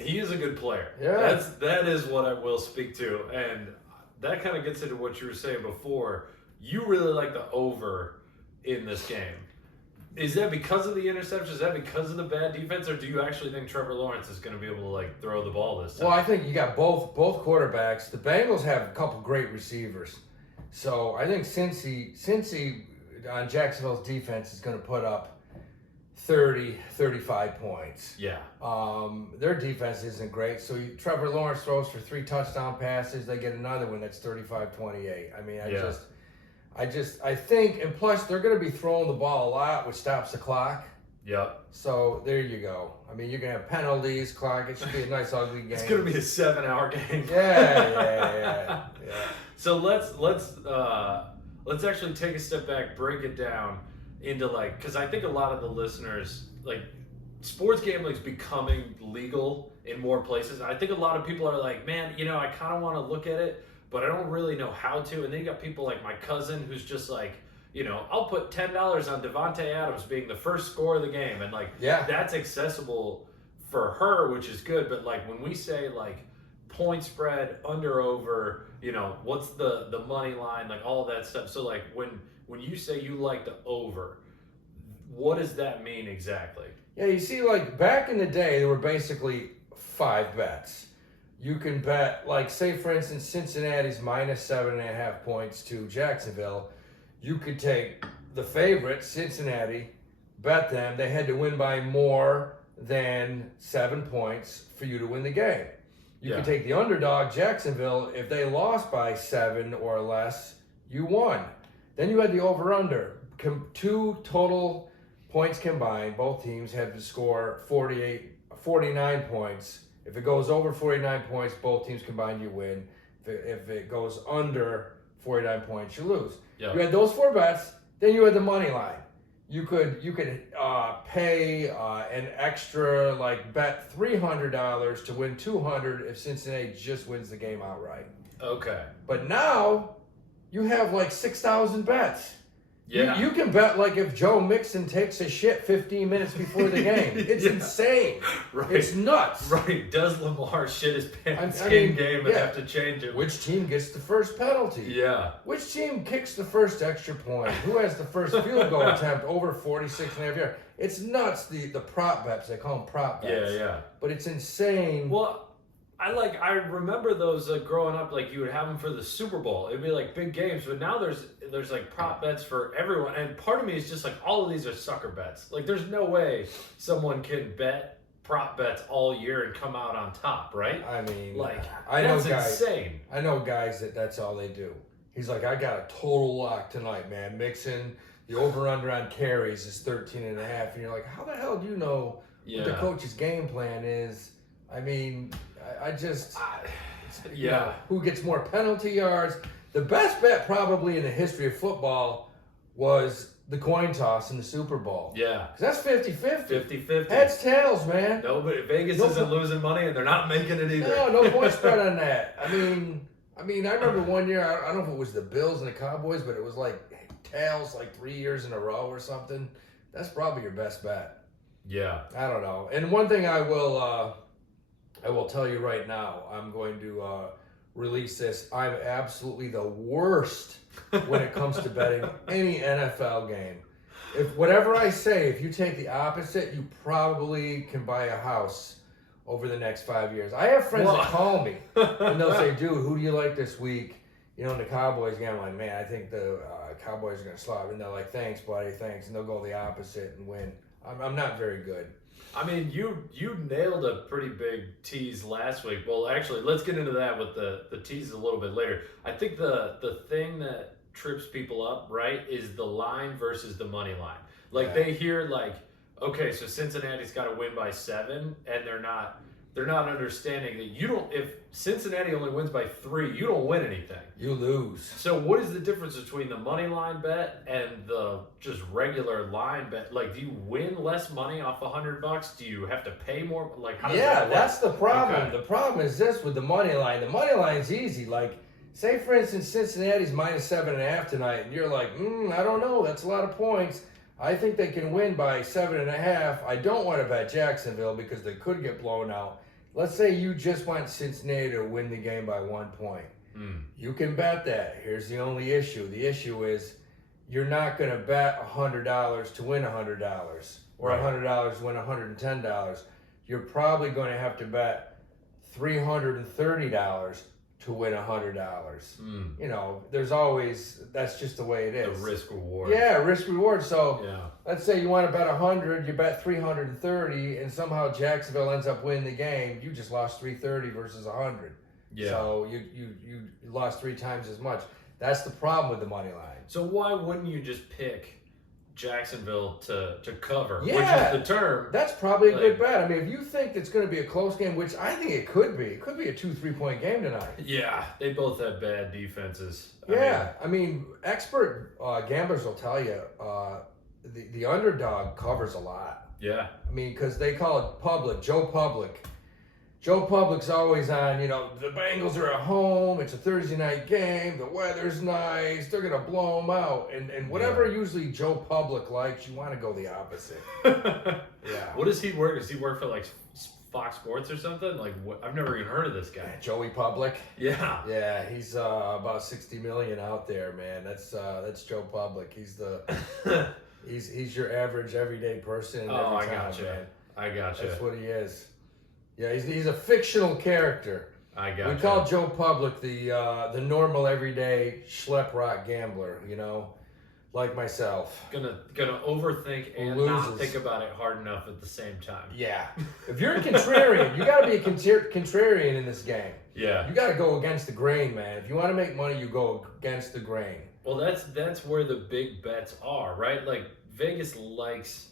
He is a good player. Yeah. That is what I will speak to, and that kind of gets into what you were saying before. You really like the over in this game. Is that because of the interceptions? Is that because of the bad defense, or do you actually think Trevor Lawrence is going to be able to like throw the ball this time? Well, I think you got both quarterbacks. The Bengals have a couple great receivers, so I think Cincy on Jacksonville's defense is going to put up 30, 35 points. Yeah. Their defense isn't great, so Trevor Lawrence throws for 3 touchdown passes. They get another one that's 35-28. I mean, I think, and plus they're going to be throwing the ball a lot, which stops the clock. Yep. So there you go. I mean, you're going to have penalties, clock. It should be a nice, ugly game. It's going to be a 7-hour game. Yeah. So let's actually take a step back, break it down into like, because I think a lot of the listeners, like, sports gambling is becoming legal in more places. I think a lot of people are like, man, I kind of want to look at it, but I don't really know how to. And then you got people like my cousin who's just like, I'll put $10 on Devontae Adams being the first score of the game. And like, that's accessible for her, which is good. But like when we say like point spread, under, over, what's the money line, like all of that stuff. So like when you say you like the over, what does that mean exactly? Yeah, you see, like back in the day, there were basically 5 bets. You can bet, like, say, for instance, Cincinnati's minus 7.5 points to Jacksonville. You could take the favorite, Cincinnati, bet them. They had to win by more than 7 points for you to win the game. You could take the underdog, Jacksonville. If they lost by 7 or less, you won. Then you had the over-under. 2 total points combined. Both teams had to score 49 points. If it goes over 49 points, both teams combined, you win. If it goes under 49 points, you lose. Yep. You had those 4 bets. Then you had the money line. You could pay an extra, like, bet $300 to win $200 if Cincinnati just wins the game outright. Okay. But now you have like 6,000 bets. Yeah. You can bet like if Joe Mixon takes a shit 15 minutes before the game. It's insane. Right. It's nuts. Right. Does Lamar shit his pants in game and have to change it? Which team gets the first penalty? Yeah. Which team kicks the first extra point? Who has the first field goal attempt over 46.5 yards? It's nuts, the prop bets. They call them prop bets. Yeah. But it's insane. Well, I remember those growing up, like you would have them for the Super Bowl. It'd be like big games, but now there's like prop bets for everyone. And part of me is just like, all of these are sucker bets. Like there's no way someone can bet prop bets all year and come out on top, right? I mean, like that's insane. I know guys that's all they do. He's like, I got a total lock tonight, man. Mixing the over-under on carries is 13.5. And you're like, how the hell do you know what the coach's game plan is? I mean, who gets more penalty yards? The best bet probably in the history of football was the coin toss in the Super Bowl. Yeah. Because that's 50-50. 50-50. Heads, tails, man. Nobody, Vegas isn't losing money, and they're not making it either. No point spread on that. I mean, I remember one year, I don't know if it was the Bills and the Cowboys, but it was like tails like 3 years in a row or something. That's probably your best bet. Yeah. I don't know. And one thing I will tell you right now, I'm going to release this. I'm absolutely the worst when it comes to betting any NFL game. If whatever I say, if you take the opposite, you probably can buy a house over the next 5 years. I have friends that call me and they'll say, dude, who do you like this week? In the Cowboys game. I'm like, man, I think the Cowboys are going to slap. And they're like, thanks, buddy, thanks. And they'll go the opposite and win. I'm not very good. I mean, you nailed a pretty big tease last week. Well, actually, let's get into that with the tease a little bit later. I think the thing that trips people up, right, is the line versus the money line. Like they hear like, okay, so Cincinnati's got to win by 7, and they're not understanding that if Cincinnati only wins by 3, you don't win anything. You lose. So what is the difference between the money line bet and the just regular line bet? Like, do you win less money off $100? Do you have to pay more? Like, how does that work? That's the problem. Okay. The problem is this with the money line. The money line's easy. Like, say for instance, Cincinnati's minus 7.5 tonight, and you're like, I don't know. That's a lot of points. I think they can win by 7.5. I don't want to bet Jacksonville because they could get blown out. let's say you just want Cincinnati to win the game by 1 point. You can bet that. Here's the only issue. The issue is you're not going to bet $100 to win $100 or $100 to win $110. You're probably going to have to bet $330 to win $100. You know, there's always, that's just the way it is. The risk reward. Yeah, risk reward. So let's say you want to bet 100, you bet 330, and somehow Jacksonville ends up winning the game. You just lost 330 versus 100. Yeah. So you lost 3 times as much. That's the problem with the money line. So why wouldn't you just pick Jacksonville to cover, yeah, which is the term? That's probably a good bet. I mean, if you think it's going to be a close game, which I think it could be a 2-3 point game tonight. Yeah, they both have bad defenses. I mean expert gamblers will tell you the underdog covers a lot. Yeah. I mean, because they call it public, Joe Public. Joe Public's always on, you know, the Bengals are at home, it's a Thursday night game, the weather's nice, they're going to blow them out. And whatever usually Joe Public likes, you want to go the opposite. Yeah. What does he work? Does he work for like Fox Sports or something? Like, I've never even heard of this guy. Joey Public? Yeah. Yeah, he's about 60 million out there, man. That's Joe Public. He's the he's your average everyday person in every town, I gotcha. Man. I gotcha. That's what he is. Yeah, he's a fictional character. I got. We call Joe Public the normal everyday schlep rock gambler, you know, like myself. Gonna overthink and not think about it hard enough at the same time. Yeah. If you're a contrarian, you got to be a contrarian in this game. Yeah. You got to go against the grain, man. If you want to make money, you go against the grain. Well, that's where the big bets are, right? Like Vegas likes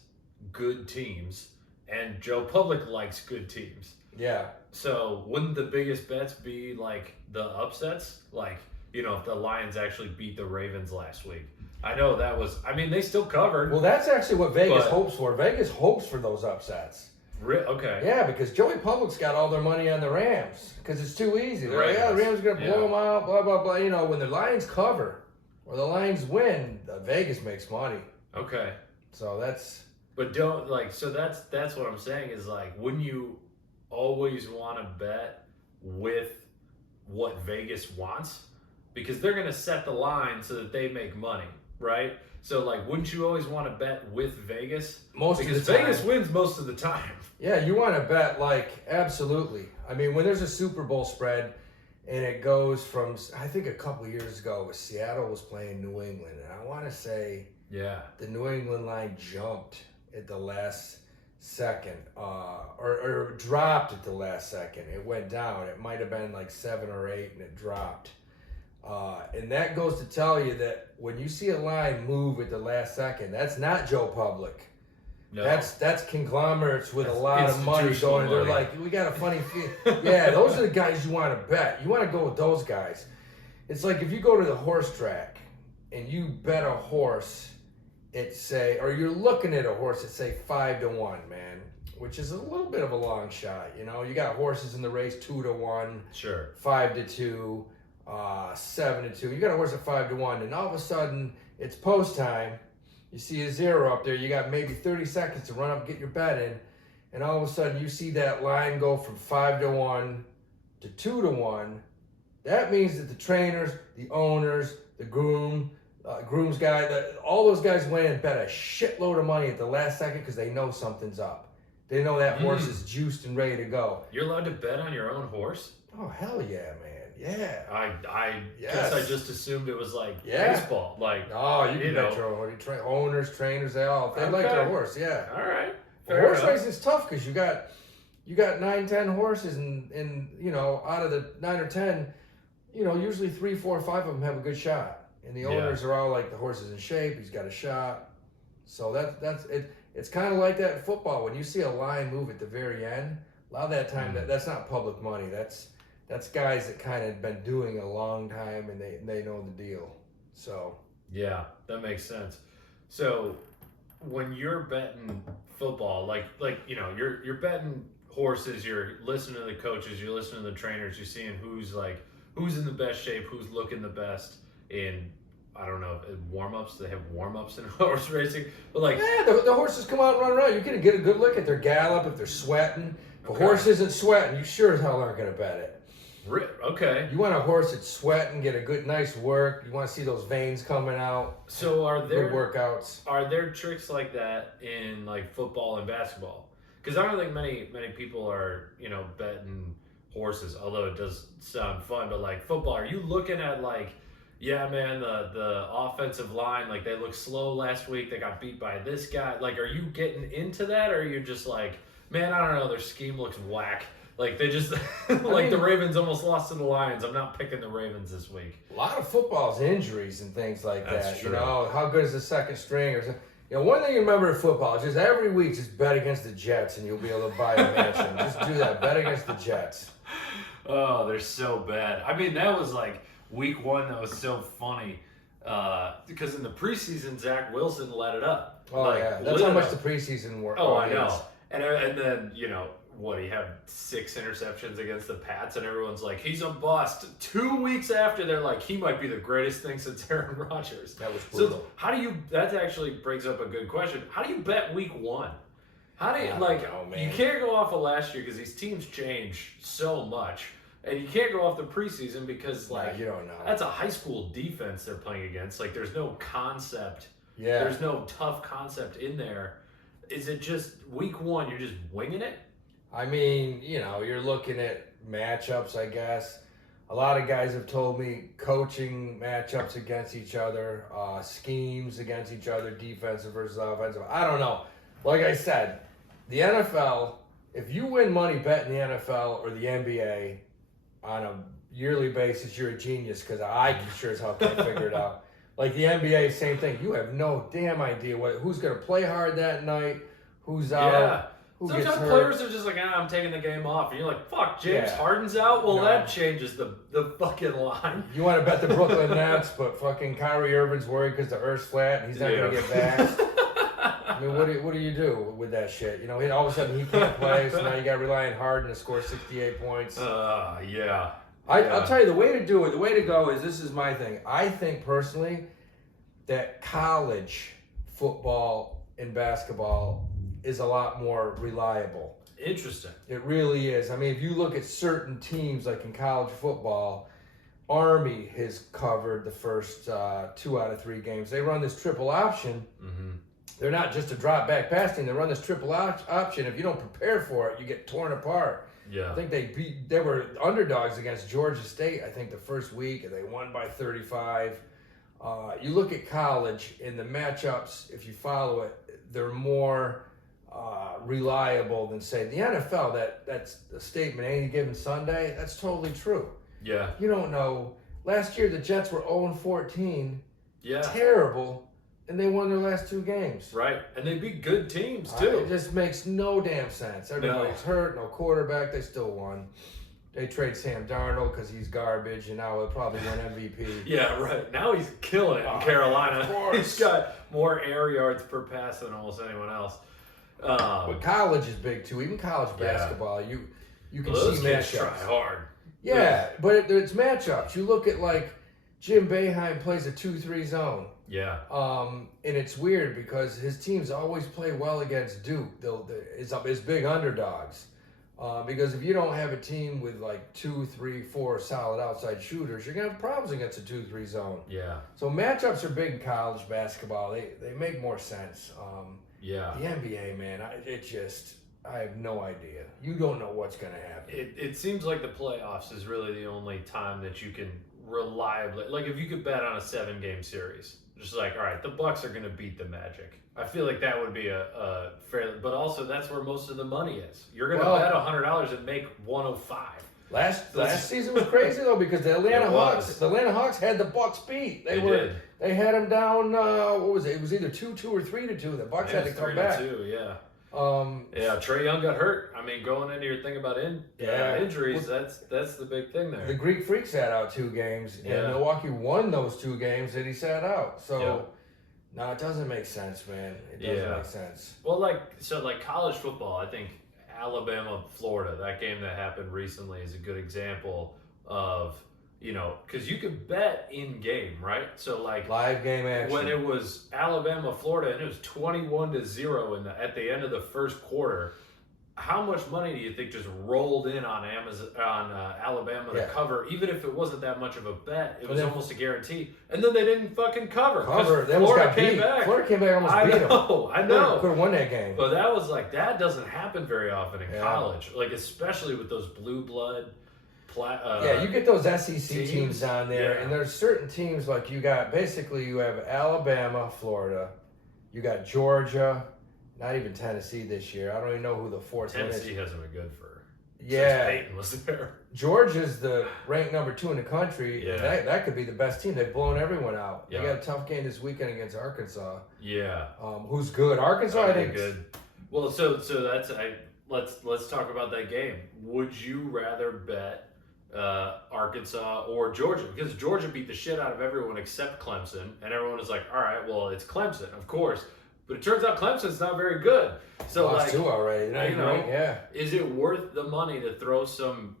good teams, and Joe Public likes good teams. Yeah. So wouldn't the biggest bets be like the upsets? Like, you know, if the Lions actually beat the Ravens last week. I know that was, I mean, they still covered. Well, that's actually what Vegas hopes for. Vegas hopes for those upsets. Okay. Yeah, because Joey Public's got all their money on the Rams because it's too easy. They're like, the Rams are going to blow them out, blah, blah, blah. You know, when the Lions cover or the Lions win, Vegas makes money. Okay. So that's... But don't, like, so that's what I'm saying is, like, wouldn't you always want to bet with what Vegas wants? Because they're going to set the line so that they make money, right? So, like, wouldn't you always want to bet with Vegas? Most because of the time. Vegas wins most of the time. Yeah, you want to bet, like, absolutely. I mean, when there's a Super Bowl spread and it goes from, I think a couple of years ago, Seattle was playing New England, and I want to say the New England line jumped at the last second, or dropped at the last second. It went down. It might have been like 7 or 8, and it dropped. And that goes to tell you that when you see a line move at the last second, that's not Joe Public. No. That's conglomerates with a lot of money going. They're like, we got a funny feel. Yeah, those are the guys you want to bet. You want to go with those guys. It's like if you go to the horse track and you bet a horse, or you're looking at a horse at say 5-1, man, which is a little bit of a long shot. You know, you got horses in the race 2-1, sure, 5-2, 7-2. You got a horse at 5-1, and all of a sudden it's post time. You see a 0 up there. You got maybe 30 seconds to run up and get your bet in, and all of a sudden you see that line go from 5-1 to 2-1. That means that the trainers, the owners, the groom's guy, all those guys went and bet a shitload of money at the last second because they know something's up. They know that horse is juiced and ready to go. You're allowed to bet on your own horse? Oh, hell yeah, man. Yeah. I guess I just assumed it was like baseball. Like, oh, you can bet your own horse. Owners, trainers, they like their horse. Yeah. All right. Horse racing is tough because you got 9, 10 horses, and you know, out of the 9 or 10, you know, usually 3, 4, 5 of them have a good shot. And the owners are all like, the horse is in shape, he's got a shot. So that's it. It's kind of like that in football. When you see a line move at the very end, a lot of that time that's not public money. That's guys that kind of been doing it a long time, and they know the deal. So yeah, that makes sense. So when you're betting football, like you know, you're betting horses, you're listening to the coaches, you're listening to the trainers, you're seeing who's in the best shape, who's looking the best in, I don't know, warm-ups. They have warm-ups in horse racing, but like, yeah, the horses come out and run around. You can get a good look at their gallop, if they're sweating, if If a horse isn't sweating, you sure as hell aren't going to bet it. Okay. You want a horse that's sweating, get a good, nice work. You want to see those veins coming out. So are there good workouts? Are there tricks like that in like football and basketball? Because I don't think many people are betting horses. Although it does sound fun, but like football, are you looking at like, yeah, man, the offensive line, like they look slow last week. They got beat by this guy. Like, are you getting into that, or are you just like, man, I don't know, their scheme looks whack. Like they just the Ravens almost lost to the Lions. I'm not picking the Ravens this week. A lot of football's injuries and things like That's that. true. How good is the second string or something? One thing you remember in football, just every week, just bet against the Jets and you'll be able to buy a mansion. Just do that. Bet against the Jets. Oh, they're so bad. I mean, that was like week 1. That was so funny because in the preseason, Zach Wilson let it up. Oh yeah, that's how much the preseason worked. Oh, I know. And then he had 6 interceptions against the Pats, and everyone's like, he's a bust. 2 weeks after, they're like, he might be the greatest thing since Aaron Rodgers. That was brutal. So how do you? That actually brings up a good question. How do you bet week 1? How do you you can't go off of last year because these teams change so much, and you can't go off the preseason because you don't know. That's a high school defense they're playing against. Like there's no concept. Yeah. There's no tough concept in there. Is it just week 1? You're just winging it? I mean, you're looking at matchups, I guess. A lot of guys have told me coaching matchups against each other, schemes against each other, defensive versus offensive. I don't know. Like I said, the NFL, if you win money betting the NFL or the NBA on a yearly basis, you're a genius because I sure as hell can't figure it out. Like the NBA, same thing. You have no damn idea who's going to play hard that night, who's out. Yeah. Who Sometimes players are just like, I'm taking the game off. And you're like, fuck, James Harden's out? Well, that changes the fucking line. You want to bet the Brooklyn Nets, but fucking Kyrie Irving's worried because the Earth's flat and he's not going to get back. I mean, what do you do with that shit? All of a sudden he can't play, so now you got to rely on Harden to score 68 points. Yeah. I'll tell you, the way to do it, the way to go is, this is my thing. I think personally that college football and basketball is a lot more reliable. Interesting. It really is. I mean, if you look at certain teams, like in college football, Army has covered the first 2 out of 3 games. They run this triple option. Mm-hmm. They're not just a drop back pass team. They run this triple option. If you don't prepare for it, you get torn apart. Yeah. I think they were underdogs against Georgia State, I think, the first week, and they won by 35. You look at college, and the matchups, if you follow it, they're more reliable than, say, the NFL. That's a statement, any given Sunday. That's totally true. Yeah. You don't know. Last year, the Jets were 0-14. Yeah. Terrible. And they won their last 2 games. Right. And they beat good teams, too. It just makes no damn sense. Everybody's hurt, no quarterback. They still won. They trade Sam Darnold because he's garbage, and now he'll probably win MVP. Yeah, right. Now he's killing it in Carolina. Of course. He's got more air yards per pass than almost anyone else. But college is big, too. Even college basketball, you can see matchups. Try hard. Yeah, but it's matchups. You look at, like, Jim Boeheim plays a 2-3 zone. Yeah. And it's weird because his teams always play well against Duke. It's big underdogs. Because if you don't have a team with like 2, 3, 4 solid outside shooters, you're gonna have problems against a 2-3 zone. Yeah. So matchups are big in college basketball. They make more sense. Yeah. The NBA, man, I have no idea. You don't know what's gonna happen. It seems like the playoffs is really the only time that you can reliably, like if you could bet on a 7-game series, just like, all right, the Bucks are going to beat the Magic. I feel like that would be a fair, but also that's where most of the money is. You're going to bet $100 and make 105. Last season was crazy though because the Atlanta Hawks had the Bucks beat. They had them down. What was it? It was either 2-2 or 3-2. The Bucks had to come back. 3-2, yeah. Trae Young got hurt. I mean, going into your thing about injuries, that's the big thing there. The Greek Freak sat out 2 games, and Milwaukee won those 2 games that he sat out. So, no, it doesn't make sense, man. It doesn't make sense. Well, like college football, I think Alabama, Florida, that game that happened recently is a good example of, because you could bet in game, right? So like live game action. When it was Alabama, Florida, and it was 21-0 at the end of the first quarter, how much money do you think just rolled in on Alabama to cover? Even if it wasn't that much of a bet, it was almost a guarantee. And then they didn't fucking cover. They almost got came beat. back. Florida came back and almost beat them. I know. Could have won that game. But that was that doesn't happen very often in college. Especially with those blue blood. You get those SEC teams on there, and there's certain teams you have Alabama, Florida, you got Georgia. Not even Tennessee this year. I don't even know who the fourth one is. Tennessee hasn't been good for since Peyton was there. Georgia's the ranked number 2 in the country. Yeah. And that could be the best team. They've blown everyone out. Yeah. They got a tough game this weekend against Arkansas. Yeah. Who's good? Arkansas, I think. Good. Well, so that's let's talk about that game. Would you rather bet Arkansas or Georgia? Because Georgia beat the shit out of everyone except Clemson, and everyone was like, all right, well, it's Clemson, of course. But it turns out Clemson's not very good. So lost 2 already. Is it worth the money to throw some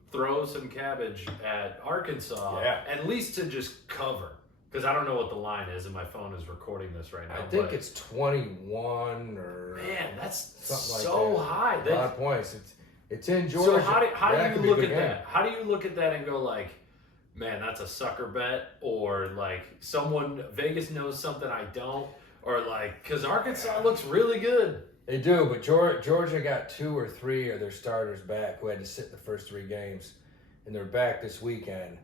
cabbage at Arkansas? Yeah. At least to just cover. Because I don't know what the line is, and my phone is recording this right now. I think it's 21 or man, that's something so like that. high. A lot of points. It's in Georgia. So how do you look at game. that? How do you look at that and go man, that's a sucker bet, or someone Vegas knows something I don't? Or because Arkansas looks really good. They do, but Georgia got 2 or 3 of their starters back who had to sit the first 3 games, and they're back this weekend.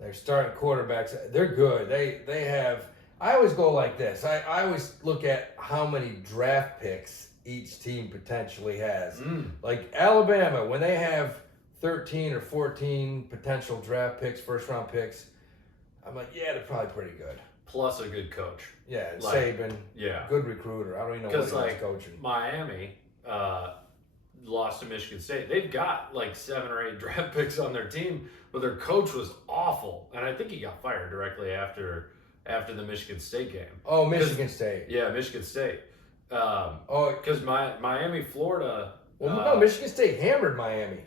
They're starting quarterbacks. They're good. They have. I always go like this. I always look at how many draft picks each team potentially has. Like Alabama, when they have 13 or 14 potential draft picks, first round picks, I'm like, yeah, they're probably pretty good. Plus a good coach. Yeah, Saban. Yeah. Good recruiter. I don't even know what he's coaching. Miami lost to Michigan State. They've got 7 or 8 draft picks on their team, but their coach was awful. And I think he got fired directly after the Michigan State game. Oh, Michigan State. Yeah, Michigan State. Because Miami, Florida. Well, no, Michigan State hammered Miami.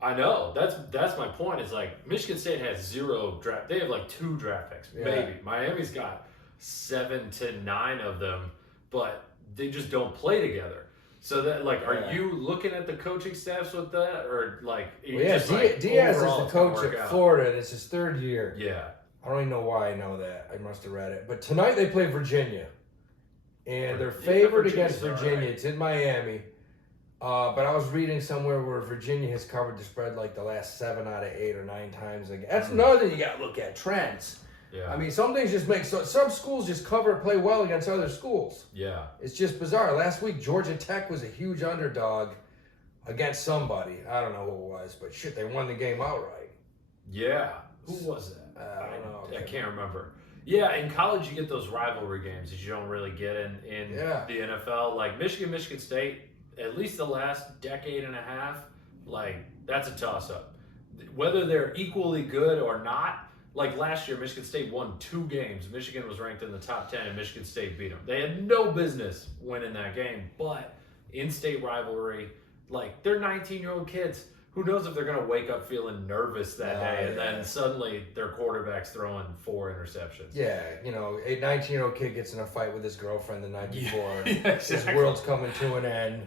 I know. That's my point. It's Michigan State has 0 draft. They have 2 draft picks, maybe. Miami's got 7 to 9 of them, but they just don't play together. So that are you looking at the coaching staffs with that, or Diaz is the coach at Florida, and it's his 3rd year. Yeah. I don't even know why I know that. I must have read it. But tonight they play Virginia, and they're favored against Virginia. Right. It's in Miami. But I was reading somewhere where Virginia has covered the spread the last 7 out of 8 or 9 times. That's another thing you got to look at, trends. Yeah. I mean, some things just make some schools just cover play well against other schools. Yeah. It's just bizarre. Last week, Georgia Tech was a huge underdog against somebody. I don't know who it was, but shit, they won the game outright. Yeah. Who was that? I don't know. I can't remember. Yeah, in college you get those rivalry games that you don't really get in the NFL. Michigan State, at least the last decade and a half, that's a toss-up. Whether they're equally good or not, last year, Michigan State won 2 games. Michigan was ranked in the top 10, and Michigan State beat them. They had no business winning that game, but in-state rivalry, they're 19-year-old kids. Who knows if they're going to wake up feeling nervous that day, and then suddenly their quarterback's throwing 4 interceptions. Yeah, a 19-year-old kid gets in a fight with his girlfriend the night before. Exactly. His world's coming to an end.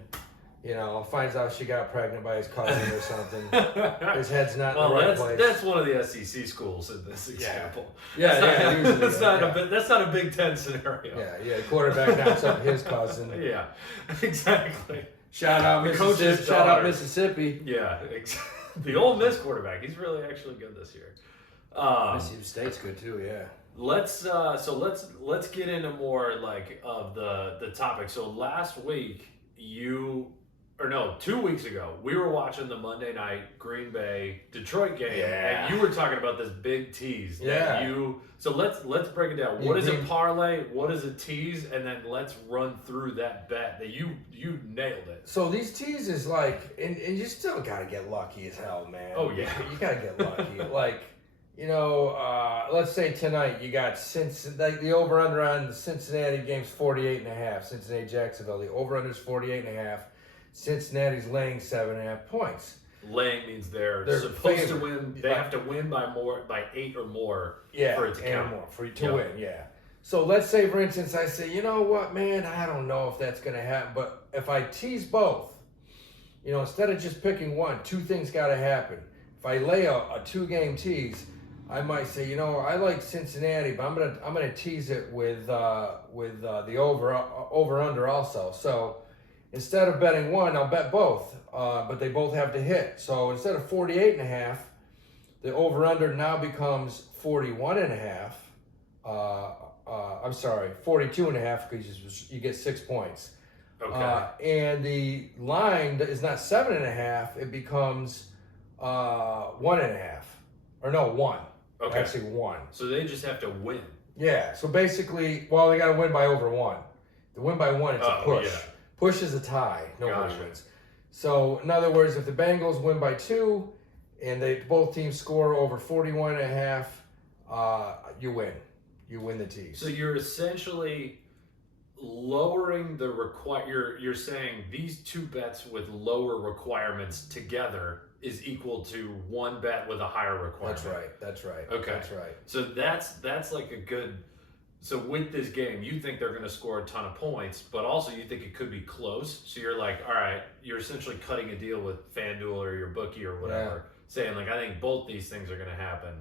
Finds out she got pregnant by his cousin or something. His head's not in the right place. That's one of the SEC schools in this example. That's not a Big Ten scenario. Yeah. The quarterback knocks up his cousin. Yeah, exactly. Shout out Mississippi. Yeah, the Ole Miss quarterback. He's really actually good this year. Mississippi State's good too. Yeah. Let's get into more of the topic. So last week 2 weeks ago, we were watching the Monday night Green Bay Detroit game, and you were talking about this big tease. So let's break it down. What is a parlay? What is a tease? And then let's run through that bet that you nailed it. So these teases, and you still gotta get lucky as hell, man. Oh yeah, you gotta get lucky. Let's say tonight you got the over-under on the Cincinnati game's 48.5. Cincinnati Jacksonville. The over-under is 48.5. Cincinnati's laying 7.5 points. Laying means they're supposed to win. They have to win by 8 or more for it to count. For it to win. Yeah. So let's say, for instance, I say, you know what, man, I don't know if that's going to happen, but if I tease both, instead of just picking one, two things got to happen. If I lay a 2-game tease, I might say, I like Cincinnati, but I'm gonna tease it with the over under also. So instead of betting one, I'll bet both, but they both have to hit. So instead of 48.5, the over under now becomes 41.5. I'm sorry, 42.5 because you get 6 points. Okay. And the line is not 7.5; it becomes 1.5, or no, 1. Okay. Actually, 1. So they just have to win. Yeah. So basically, they got to win by over 1. The win by 1, it's a push. Yeah. Push is a tie. Nobody Gotcha. wins. So in other words, if the Bengals win by 2, and both teams score over 41.5, you win. You win the tease. So you're essentially lowering the you're saying these two bets with lower requirements together is equal to one bet with a higher requirement. That's right. Okay. That's right. So that's like a good. So with this game, you think they're going to score a ton of points, but also you think it could be close. So you're like, all right, you're essentially cutting a deal with FanDuel or your bookie or whatever, saying like, I think both these things are going to happen.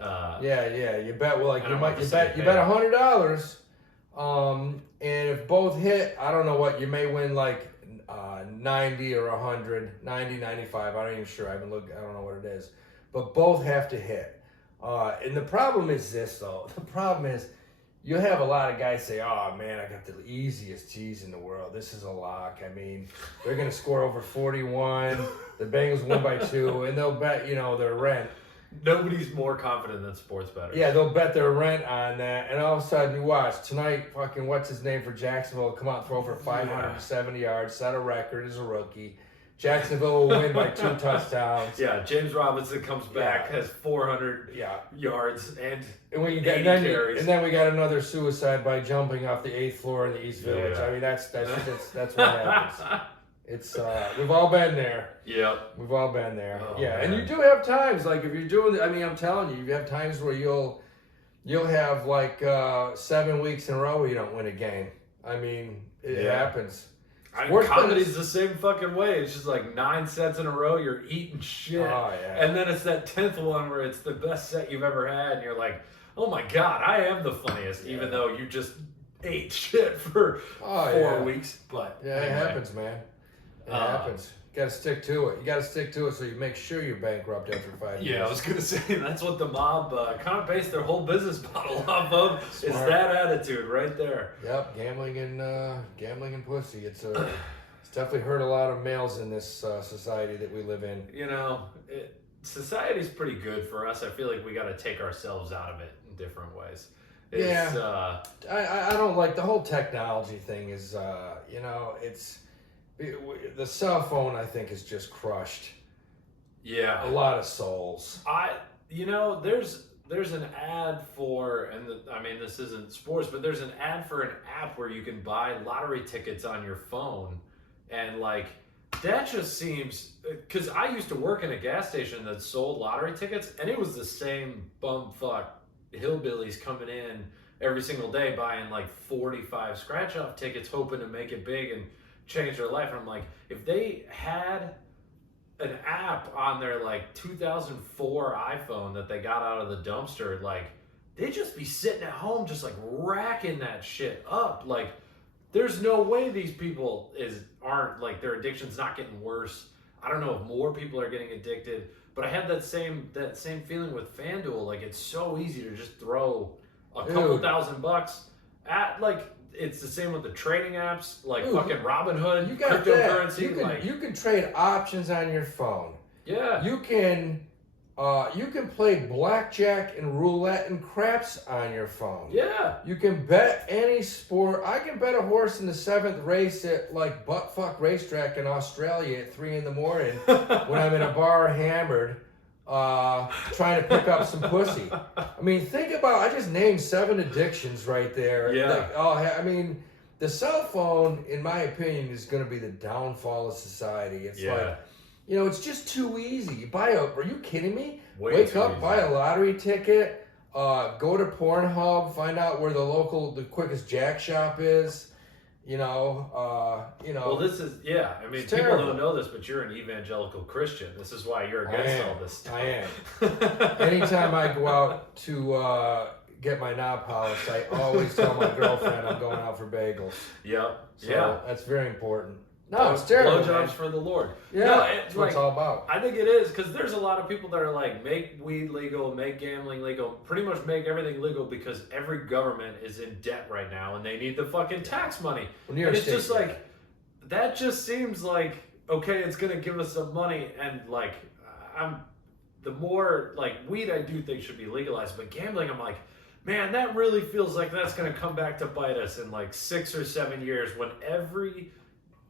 Yeah. You bet. Well, you bet $100. And if both hit, I don't know what, you may win like 90 or 100, 90, 95. I'm not even sure. I haven't looked. I don't know what it is. But both have to hit. And the problem is this, though. The problem is you have a lot of guys say, oh, man, I got the easiest tease in the world. This is a lock. I mean, they're going to score over 41. The Bengals win by 2. And they'll bet, their rent. Nobody's more confident than sports bettors. Yeah, they'll bet their rent on that, and all of a sudden you watch tonight. Fucking what's his name for Jacksonville? Come out and throw for 570 yards, set a record as a rookie. Jacksonville will win by 2 touchdowns. Yeah, James Robinson comes back, has 400 yards and when you 80 get carries. and then we got another suicide by jumping off the 8th floor in the East Village. I mean that's what happens. It's we've all been there. Yep. We've all been there. Oh, yeah, man. and you do have times like if you're doing. I mean, I'm telling you, you have times where you'll have like 7 weeks in a row where you don't win a game. I mean, it happens. Comedy's the same fucking way. It's just like 9 sets in a row, you're eating shit. Oh, yeah. And then it's that 10th one where it's the best set you've ever had, and you're like, oh my God, I am the funniest, even though you just ate shit for 4 weeks. But yeah, it happens, man. It happens. You gotta stick to it. You gotta stick to it so you make sure you're bankrupt after 5 years. Yeah, I was gonna say that's what the mob kind of based their whole business model off of. It's that attitude right there. Yep, gambling and pussy. It's definitely hurt a lot of males in this society that we live in. Society's pretty good for us. I feel like we got to take ourselves out of it in different ways. I don't like the whole technology thing. Is the cell phone, I think, is just crushed. Yeah, a lot of souls. There's an ad for, this isn't sports, but there's an ad for an app where you can buy lottery tickets on your phone, and like that just seems, because I used to work in a gas station that sold lottery tickets, and it was the same bumfuck hillbillies coming in every single day buying like 45 scratch-off tickets, hoping to make it big and change their life. And I'm like, if they had an app on their like 2004 iPhone that they got out of the dumpster, like they'd just be sitting at home just like racking that shit up. Like there's no way these people aren't like, their addiction's not getting worse. I don't know if more people are getting addicted, but I had that same feeling with FanDuel. Like it's so easy to just throw a couple $1,000 at, like, it's the same with the trading apps, like fucking Robinhood, you got cryptocurrency. That. You can trade options on your phone. Yeah. You can play blackjack and roulette and craps on your phone. Yeah. You can bet any sport. I can bet a horse in the 7th race at like buttfuck racetrack in Australia at 3 a.m. when I'm in a bar hammered, trying to pick up some pussy. I mean, think about, I just named 7 addictions right there. Yeah. The cell phone, in my opinion, is going to be the downfall of society. It's like, it's just too easy. Are you kidding me? Wake up, easy. Buy a lottery ticket, go to Pornhub, find out where the quickest jack shop is. Well, this is I mean, people terrible. don't know this, but you're an evangelical Christian. This is why you're against all this stuff. I am. Anytime I go out to get my knob polished, I always tell my girlfriend I'm going out for bagels. Yep. So that's very important. No, it's terrible. Blowjobs for the Lord. Yeah, no, that's what it's all about. I think it is, because there's a lot of people that are like, make weed legal, make gambling legal, pretty much make everything legal because every government is in debt right now and they need the fucking tax money. Well, New York and it's State, just like, that just seems like, okay, it's going to give us some money, and like, the more, like, weed I do think should be legalized, but gambling, I'm like, man, that really feels like that's going to come back to bite us in like 6 or 7 years when every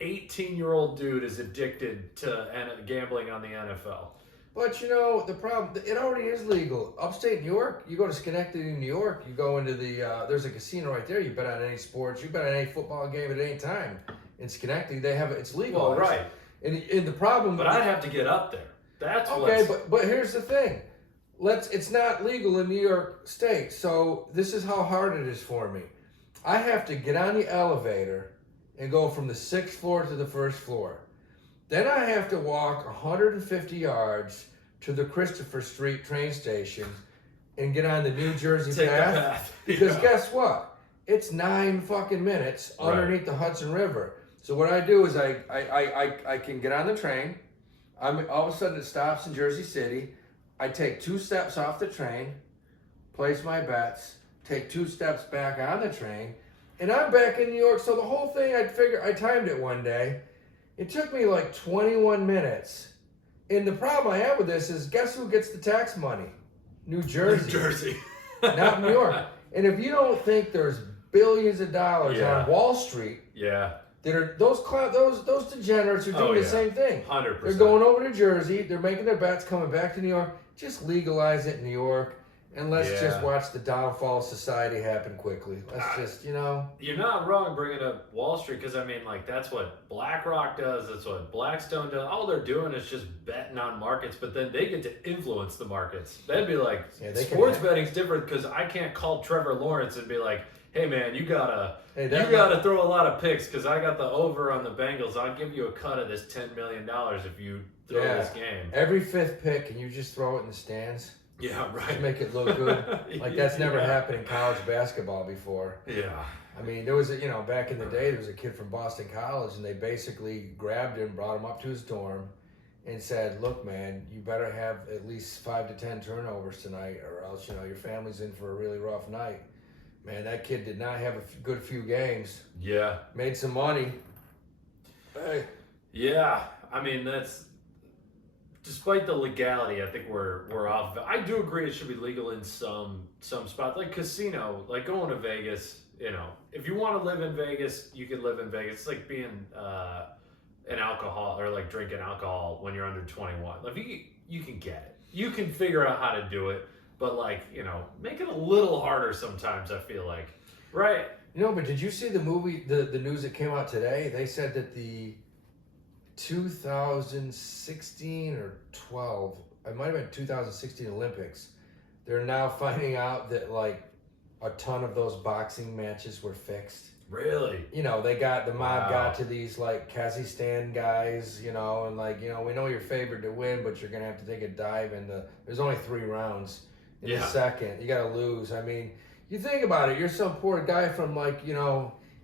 18-year-old dude is addicted to gambling on the NFL. But the problem, it already is legal. Upstate New York, you go to Schenectady, New York, you go into there's a casino right there. You bet on any sports, you bet on any football game at any time. In Schenectady, it's legal. Well, right. And the problem. But I'd have to get up there. That's okay. But here's the thing. It's not legal in New York State. So this is how hard it is for me. I have to get on the elevator and go from the 6th floor to the 1st floor. Then I have to walk 150 yards to the Christopher Street train station and get on the New Jersey path. Because guess what? It's 9 fucking minutes underneath the Hudson River. So what I do is I can get on the train. All of a sudden it stops in Jersey City. I take 2 steps off the train, place my bets, take 2 steps back on the train, and I'm back in New York. So the whole thing, I timed it one day. It took me like 21 minutes. And the problem I have with this is, guess who gets the tax money? New Jersey. New Jersey. Not New York. And if you don't think there's billions of dollars on Wall Street, that are those degenerates are doing the same thing. 100%. They're going over to Jersey. They're making their bets, coming back to New York. Just legalize it in New York. And let's just watch the downfall of society happen quickly. Let's just, You're not wrong bringing up Wall Street, because, I mean, like, that's what BlackRock does. That's what Blackstone does. All they're doing is just betting on markets, but then they get to influence the markets. That'd be like, sports betting's different, because I can't call Trevor Lawrence and be like, hey, man, you gotta throw a lot of picks, because I got the over on the Bengals. I'll give you a cut of this $10 million if you throw this game. Every 5th pick, and you just throw it in the stands. Yeah, right. To make it look good. Like, that's never happened in college basketball before. Yeah. I mean, there was back in the day, there was a kid from Boston College, and they basically grabbed him, brought him up to his dorm, and said, look, man, you better have at least 5 to 10 turnovers tonight, or else, your family's in for a really rough night. Man, that kid did not have a good few games. Yeah. Made some money. Hey. Yeah. I mean, despite the legality, I think we're off. I do agree it should be legal in some spots, like casino, like going to Vegas. If you want to live in Vegas, you can live in Vegas. It's like being an alcohol, or like drinking alcohol when you're under 21. Like, you can get it. You can figure out how to do it, but like, make it a little harder sometimes, I feel like. Right. But did you see the movie, the news that came out today? They said that the 2016 or 12, it might have been 2016 Olympics, they're now finding out that like a ton of those boxing matches were fixed. Really? They got, the mob got to these like Kazakhstan guys, and like, we know you're favored to win, but you're going to have to take a dive there's only 3 rounds in the second. You got to lose. I mean, you think about it, you're some poor guy from like,